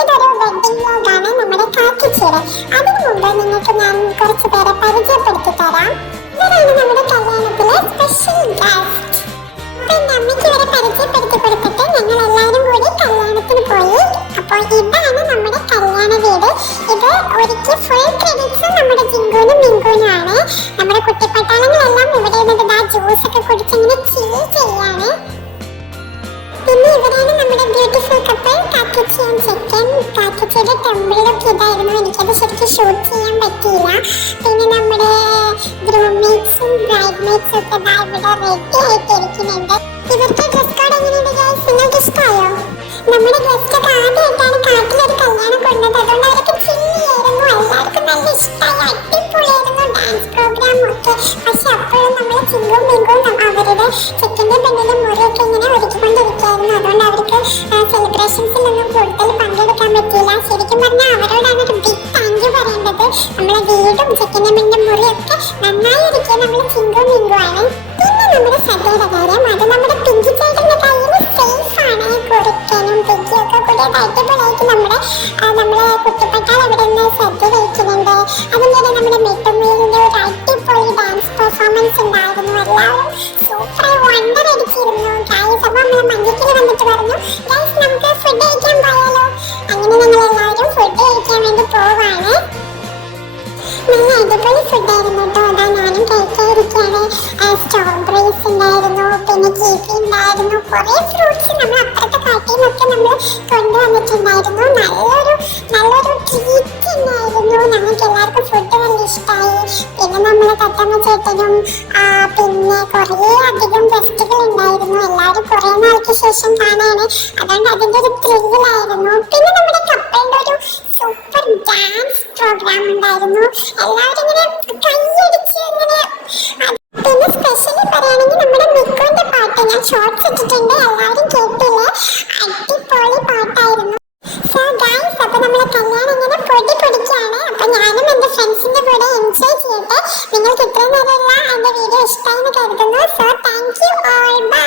ഇതൊരു വെഡിങ് വ്ലോഗാണ് നമ്മുടെ കാക്കിച്ചിയുടെ. അതിനു മുമ്പ് നിങ്ങൾക്ക് ഞാൻ കുറച്ച് പേരെ പരിചയപ്പെടുത്തി തരാം. ഇവരാണ് നമ്മുടെ കല്യാണത്തിലെ സ്പെഷ്യൽ ഗസ്റ്റ്. പിന്നെ അമ്മയ്ക്ക് ഇവരെ പരിചയപ്പെടുത്തി കൊടുത്തിട്ട് ഞങ്ങൾ എല്ലാവരും കൂടി കല്യാണത്തിന് പോയി. അപ്പോൾ ഇതാണ് നമ്മുടെ കല്യാണ വീട്. ഇത് ഒരിക്കൽ ഫുൾ ക്രെഡിറ്റ്സ് നമ്മുടെ ജിങ്കൂനും മിങ്കൂനും ആണ്. നമ്മുടെ കുട്ടിപ്പട്ടാളങ്ങളെല്ലാം ഇവിടെ ഇരുന്നിട്ട് ജ്യൂസ് ഒക്കെ കുടിച്ചിങ്ങനെ ചിൽ ചെയ്യാണ്. പിന്നെ ഇവരാണ് നമ്മുടെ ബ്യൂട്ടിഫുൾ കപ്പിൾ കാക്കച്ചി ആൻഡ് ചെക്കൻ. കാക്കച്ചിയുടെ ടെമ്പിളിലൊക്കെ ഇതായിരുന്നു. എനിക്കത് ശരിക്കും ഷൂട്ട് ചെയ്യാൻ പറ്റിയില്ല. പിന്നെ നമ്മുടെ ഗ്രൂംമേറ്റ്സും ബ്രൈഡ്മേറ്റ്സും ഒക്കെ ഇവിടെ റെഡി ആയിട്ടിരിക്കുന്നുണ്ട്. ഇവരുടെ ഡ്രസ് കോഡ് എങ്ങനെയുണ്ട് ഗൈസ്? നിങ്ങൾക്ക് ഇഷ്ടമായോ? നമ്മുടെ ഗസ്റ്റ് ഒക്കെ ആദ്യമായിട്ടാണ് കാട്ടിലൊരു കല്യാണം കൊണ്ടത്. അതുകൊണ്ട് അവരൊക്കെ ചില്ലിയായിരുന്നു. എല്ലാവർക്കും നല്ല ഇഷ്ടമായി. അടിപൊളിയായിരുന്നു ഡാൻസ് പ്രോഗ്രാം ഒക്കെ. പക്ഷെ അപ്പോഴും നമ്മളെ ചിങ്കും മിങ്കും അവരുടെ ചെക്കൻ്റെ പെണ്ണിൻ്റെ മുറിയൊക്കെ ഇങ്ങനെ ഒരുക്കിക്കൊണ്ടിരിക്കുകയായിരുന്നു. അതുകൊണ്ട് അവർക്ക് സെലിബ്രേഷൻസിലൊന്നും കൂടുതൽ പങ്കെടുക്കാൻ പറ്റിയില്ല. ശരിക്കും പറഞ്ഞാൽ അവരോടാണ് ഒരു ബിഗ് താങ്ക് യു പറയേണ്ടത്. നമ്മളെ വീടും ചെക്കൻ്റെ പെണ്ണിൻ്റെ മുറിയൊക്കെ നന്നായി ഒരുക്കിയ നമ്മളെ ചിങ്കും മിങ്കും ആണ്. പിന്നെ നമ്മുടെ സദ്യയുടെ കാര്യം, അത് നമ്മുടെ പിങ്കി ചേട്ടൻ്റെ കയ്യിൽ സേഫ് ആണ്. കുറുക്കനും പിങ്കിയൊക്കെ കൂടി അടിപൊളിയായിട്ട് നമ്മളെ കുട്ടിപ്പട്ടാൽ അവിടെ നിന്ന് സദ്യ കഴിക്കുന്നുണ്ട്. അതിൻ്റെ നമ്മുടെ മെട്ടുമീലിൻ്റെ ഒരു അടിപൊളി ഡാൻസ് പെർഫോമൻസ് ഉണ്ടായിരുന്നു. എല്ലാവരും സൂപ്പറായി വണ്ടർ അടിച്ചിരുന്നു ഗൈസ്. അപ്പോൾ നമ്മൾ മഞ്ഞക്കിൽ വന്നിട്ട് പറഞ്ഞു ഗൈസ് നമുക്ക് ഫുഡ് കഴിക്കാൻ പോയാലോ. അങ്ങനെ ഞങ്ങൾ എല്ലാവരും ഫുഡ് കഴിക്കാൻ വേണ്ടി പോവാണ്. നല്ല അടിപൊളി ഫുഡായിരുന്നു കേട്ടോ. അതാ ഞാനും കഴിക്കാതിരിക്കുകയാണ്. സ്ട്രോബെറീസ് ഉണ്ടായിരുന്നു, പിന്നെ കീവി ഉണ്ടായിരുന്നു, കുറേ ഫ്രൂട്ട്സ് നമ്മൾ അപ്പുറത്തെ കാട്ടിൽ നിന്നൊക്കെ നമ്മൾ കൊണ്ടുവന്നിട്ടുണ്ടായിരുന്നു. നല്ലൊരു ട്രീറ്റ് തന്നെയായിരുന്നു. ഞങ്ങൾക്ക് എല്ലാവർക്കും ഫുഡ് നല്ല ഇഷ്ടമായി. പിന്നെ നമ്മളെ തത്തമ്മ ചേട്ടനും പിന്നെ കുറേ അധികം ഗസ്റ്റുകൾ ഉണ്ടായിരുന്നു. എല്ലാവരും കുറേ നാൾക്ക് ശേഷം കാണാണ്. അതുകൊണ്ട് അതിൻ്റെ ഒരു ത്രില്ലായിരുന്നു. പിന്നെ നമ്മുടെ കപ്പലിൻ്റെ ഒരു സൂപ്പർ ഡാൻസ് പ്രോഗ്രാം ഉണ്ടായിരുന്നു. എല്ലാവരും ഇങ്ങനെ കൈയടിച്ച് ഇങ്ങനെ. പിന്നെ സ്പെഷ്യലി പറയുകയാണെങ്കിൽ നമ്മുടെ മിക്കുവിന്റെ പാട്ട് ഞാൻ ഷോർട്സ് ഇട്ടിട്ടുണ്ട്, എല്ലാവരും കേട്ടില്ലേ? അടിപൊളി പാട്ടായിരുന്നു. സോ ഗൈസ്, അപ്പൊ നമ്മളെ കല്യാണം ഇങ്ങനെ പൊടിക്കാണ്. അപ്പൊ ഞാനും എന്റെ ഫ്രണ്ട്സിന്റെ കൂടെ എൻജോയ് ചെയ്യട്ടെ. നിങ്ങൾക്ക് ഇത്രയും നേരമുള്ള എന്റെ വീഡിയോ ഇഷ്ടമായി എന്ന് കരുതുന്നു. So thank you all. By.